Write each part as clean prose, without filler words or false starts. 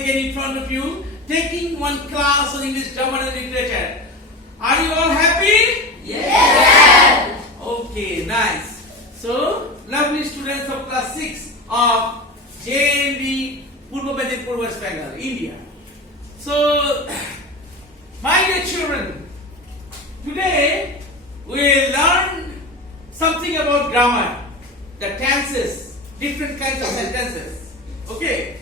again in front of you, taking one class on English, German and literature. Are you all happy? Yes. Okay, nice. So, lovely students of class 6 of JMB Purva Medipur, West Bengal, India. So, my dear children, today we will learn something about grammar, the tenses, different kinds of sentences. Okay.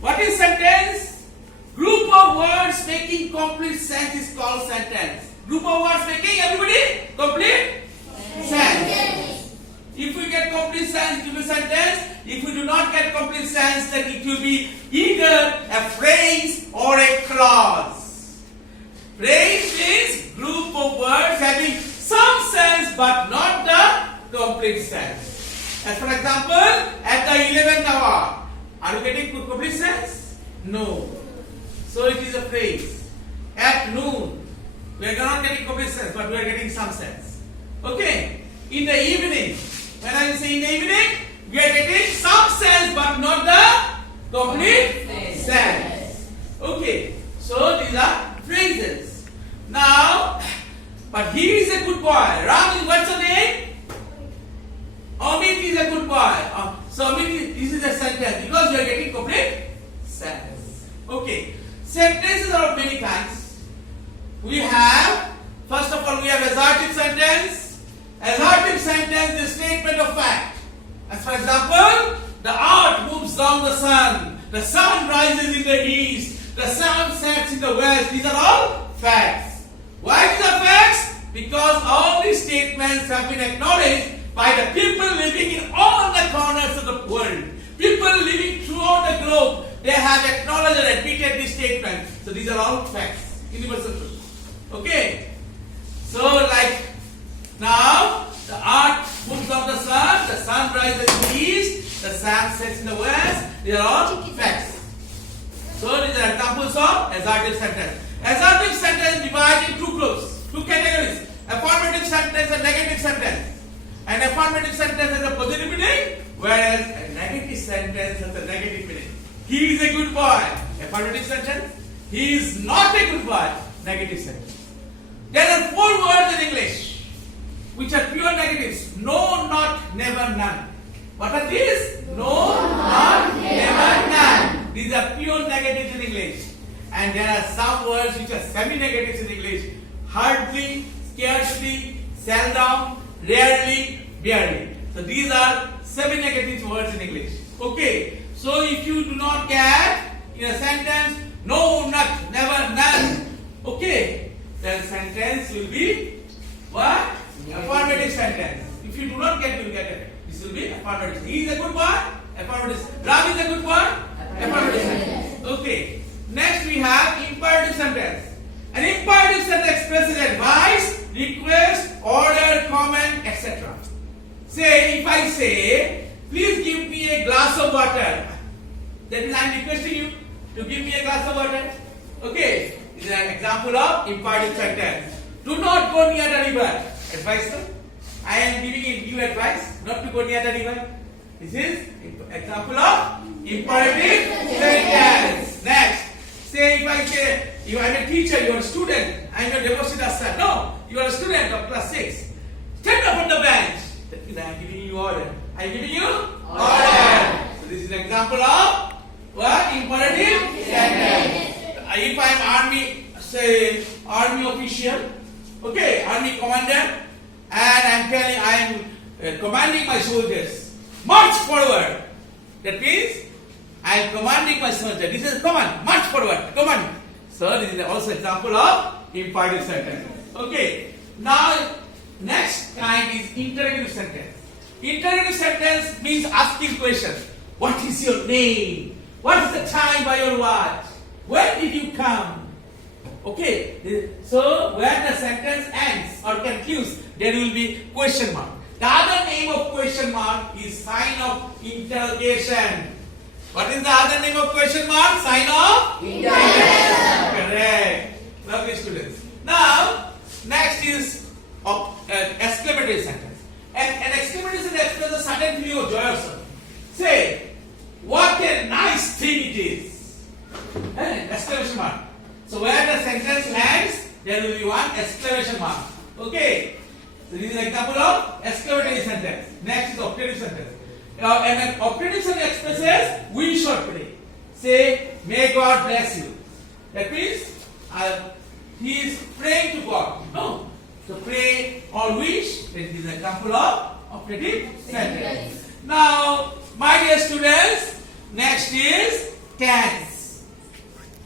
What is sentence? Group of words making complete sense is called sentence. Group of words making, everybody, complete sense. If we get complete sense, it will be sentence. If we do not get complete sense, then it will be either a phrase or a clause. Phrase means group of words having some sense but not the complete sense. As for example, at the 11th hour, are you getting complete sense? No. So it is a phrase. At noon, we are not getting complete sense, but we are getting some sense. Okay. In the evening, when I say in the evening, we are getting some sense, but not the complete sense. Okay. So these are phrases. Now, but he is a good boy. Ram is what's the name? Amit is a good boy. So Amit, this is a sentence because you are getting complete sense. Okay. Sentences are of many kinds. We have, first of all, we have assertive sentence. Assertive sentence is a statement of fact. As for example, the earth moves round the sun rises in the east, the sun sets in the west. These are all facts. Why these are facts? Because all these statements have been acknowledged by the people living in all the corners of the world. People living throughout the globe, they have acknowledged and admitted these statements. So these are all facts, universal truth. Okay. So like now, the earth moves on the sun rises in the east, the sun sets in the west. These are all facts. So these are examples of assertive sentence. Assertive sentence divided in two groups, two categories: affirmative sentence and negative sentence. An affirmative sentence has a positive meaning, whereas a negative sentence has a negative meaning. He is a good boy. Affirmative sentence. He is not a good boy. Negative sentence. There are 4 words in English which are pure negatives. No, not, never, none. What are these? No, not, never, none. These are pure negatives in English. And there are some words which are semi-negatives in English. Hardly, scarcely, seldom, rarely, barely. So these are semi-negative words in English. Okay. So if you do not get in a sentence no, not, never, none, okay, then sentence will be what? Affirmative sentence. If you do not get, you will get it. This will be affirmative. He is a good boy. Affirmative. Ram is a good boy. Affirmative sentence. Okay. Next we have imperative sentence. An imperative sentence expresses advice, request, order, comment, etc. Say, if I say, please give me a glass of water, that means I am requesting you to give me a glass of water. Okay, this is an example of imperative sentence. Do not go near the river. Advice, sir? I am giving you advice not to go near the river. This is example of imperative sentence. Next, say if I say you are a teacher, you are a student, I am a Debarshi sir. No, you are a student of class 6. Stand up on the bench. That means I am giving you order. I am giving you order. So this is an example of what? Imperative sentence. If I am army, say army official, okay, army commander, and I am telling, I am commanding my soldiers, march forward. That means I am commanding my soldiers. This is command, march forward, command. So this is also example of imperative sentence. Okay. Now next kind is interrogative sentence. Interrogative sentence means asking questions. What is your name? What is the time by your watch? When did you come? Okay. So when the sentence ends or concludes, there will be question mark. The other name of question mark is sign of interrogation. What is the other name of question mark? Sign of interrogation. Correct. Lovely students. Now, next is exclamatory sentence. An exclamatory sentence expresses a sudden feeling of joy or sorrow. Say, what a nice thing it is. Exclamation mark. So where the sentence ends, there will be one exclamation mark. Okay. So this is an example of exclamatory sentence. Next is operative sentence. And an operative sentence expresses wish or pray. Say, may God bless you. That means he is praying to God. No. So pray or wish. This is an example of operative sentence. Now, my dear students, next is tense.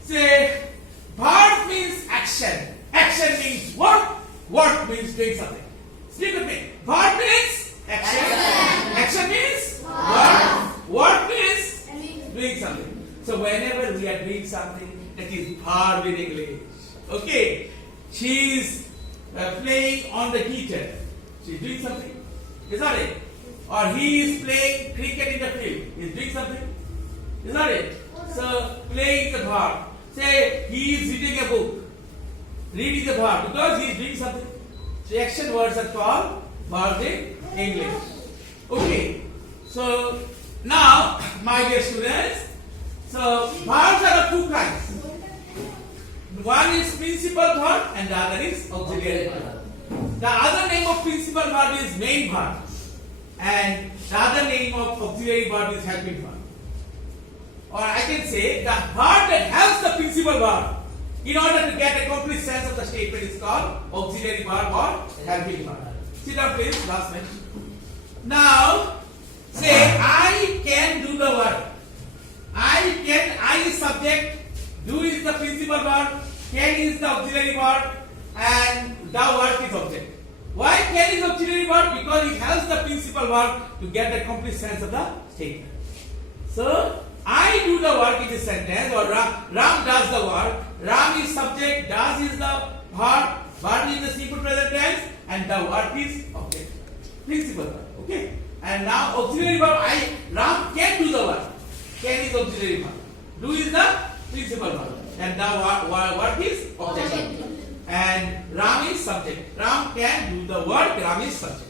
Say, verb means action. Action means work. Work means doing something. Speak with me. Verb means action. Action means work. Work means doing something. So whenever we are doing something, that is verb in English. Okay. She is playing on the guitar. She is doing something. Is that it? Or he is playing cricket in the field. He is doing something. Is that it? So playing is a verb. Say he is reading a book. Read is a verb because he is doing something. So action words are called verbs in English. Okay. So now, my dear students, so verbs are of two kinds. One is principal verb and the other is auxiliary verb. The other name of principal verb is main verb and the other name of auxiliary verb is helping verb. Or I can say the verb that helps the principal verb in order to get a complete sense of the statement is called auxiliary verb or helping verb. Sit down please, last minute. Now, say I can do the work. I is subject, do is the principal verb, can is the auxiliary verb and the work is object. Why can is auxiliary verb? Because it helps the principal verb to get a complete sense of the statement. So, I do the work in this sentence or Ram does the work. Ram is subject, does is the verb, verb is the simple present tense and the work is object. Principal verb. Okay. And now auxiliary verb, Ram can do the work. Can is auxiliary verb. Do is the principal verb. And the work is object. And Ram is subject. Ram can do the work. Ram is subject.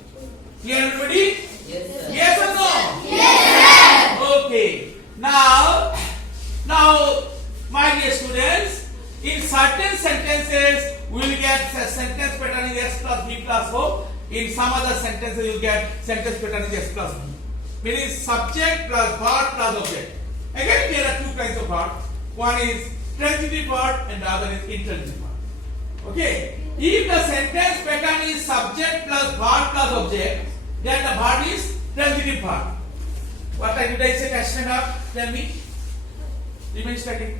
Clear everybody? Yes, sir. Yes or no? Yes, sir. Okay. Now, my dear students, in certain sentences, we will get sentence pattern is S plus B plus O. In some other sentences, you get sentence pattern is S plus B. Meaning subject plus verb plus object. Again, there are two kinds of verb. One is transitive verb and the other is intransitive verb. Okay. If the sentence pattern is subject plus verb plus object, then the verb is transitive verb. What did I say? Stand up. Tell me. Remain static.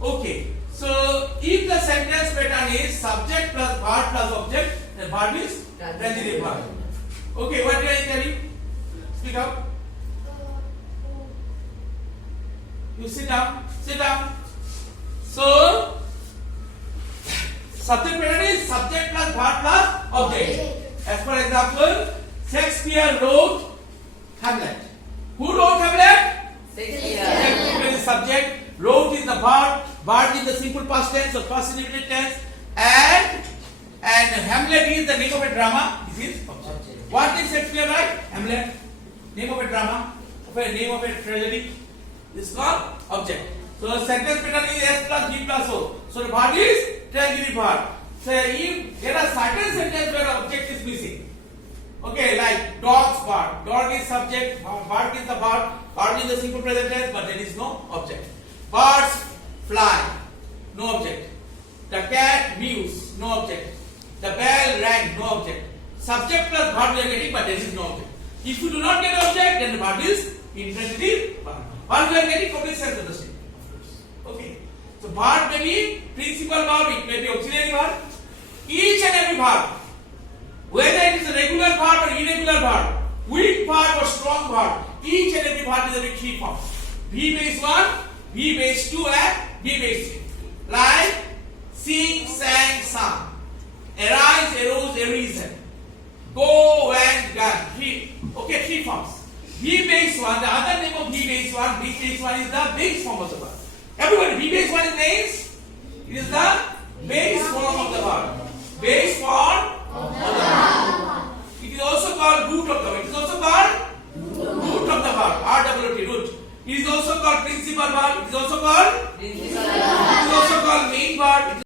Okay. So, if the sentence pattern is subject plus verb plus object, the verb is transitive verb. Okay. What did I tell you? Speak up. You sit down. Sit down. So, subject pattern is subject plus verb plus object. As for example, Shakespeare wrote Hamlet. Who wrote Hamlet? Shakespeare is subject. Wrote is the verb. Verb is the simple past tense or past indefinite tense. And Hamlet is the name of a drama. This is object. What did Shakespeare write? Hamlet. Name of a drama. Name of a tragedy. This is called object. So sentence pattern is S plus B plus O. So the verb is transitive verb. So if there are certain sentences where object is missing. Okay, like dog's bark. Dog is subject, bark is the verb, verb is the simple present tense, but there is no object. Birds fly, no object. The cat mews, no object. The bell rang, no object. Subject plus verb we are getting, but there is no object. If you do not get object, then the verb is intransitive verb. Verb we are getting complete sense of the statement. Okay. So verb may be principal verb, it may be auxiliary verb. Each and every verb, whether it is a regular verb or irregular verb, weak verb or strong verb, each and every verb is a three forms. V base 1, V base 2 and V base 3. Like sing, sang, sung. Arise, arose, arisen. Go, went, gone. Three forms. V base 1, the other name of V base 1, V base 1 is the base form of the verb. Everybody, V base 1 is names. It is the base form of the verb. Base form of the verb. It is also called root of the verb. It is also called root of the verb. RWT, root. It is also called principal